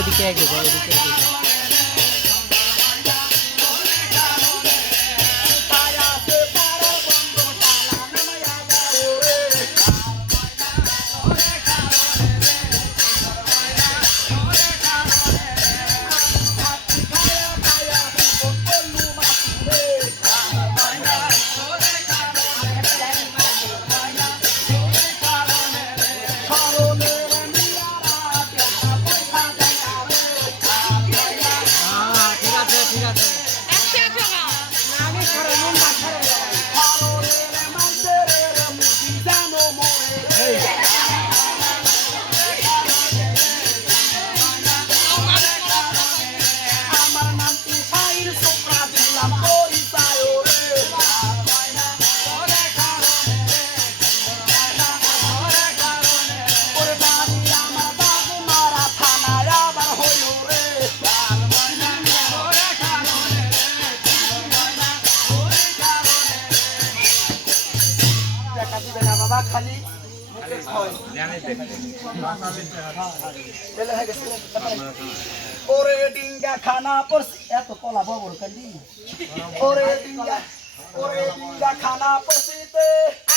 ওইদিকে এক বিঘা ওইদিকে এক বিঘা ওরে ডিঙ্গা খানা পড়ছি। এত কলা ববর কালি ওরে ডিঙ্গা ওরে ডিঙ্গা খানা পড়ছি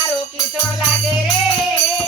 আরও কিছু লাগে রে।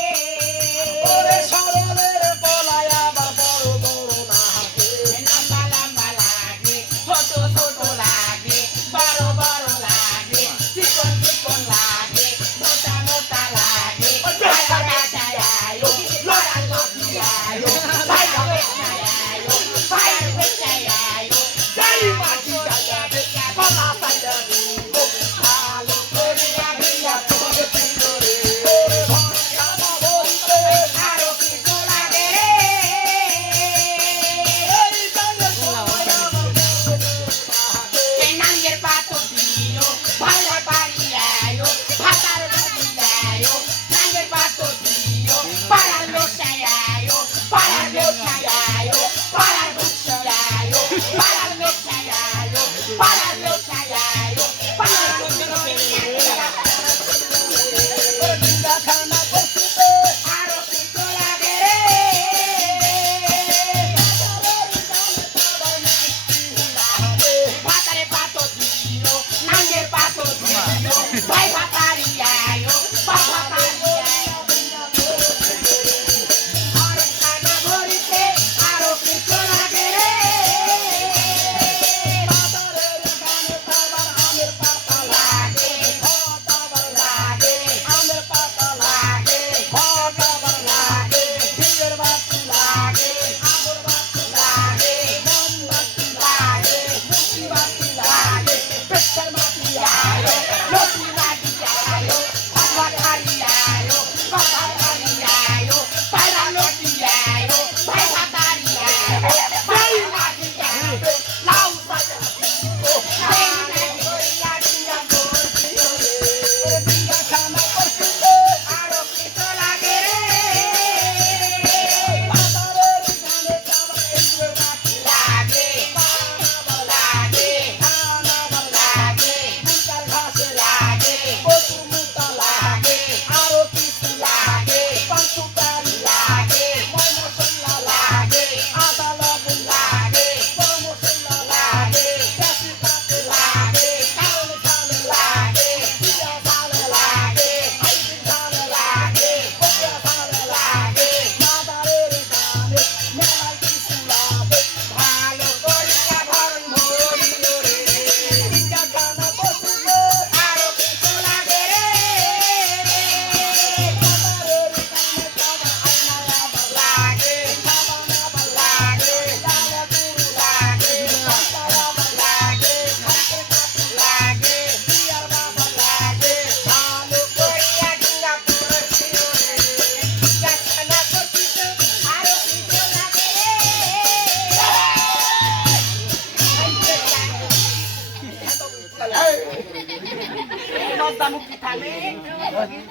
Amin.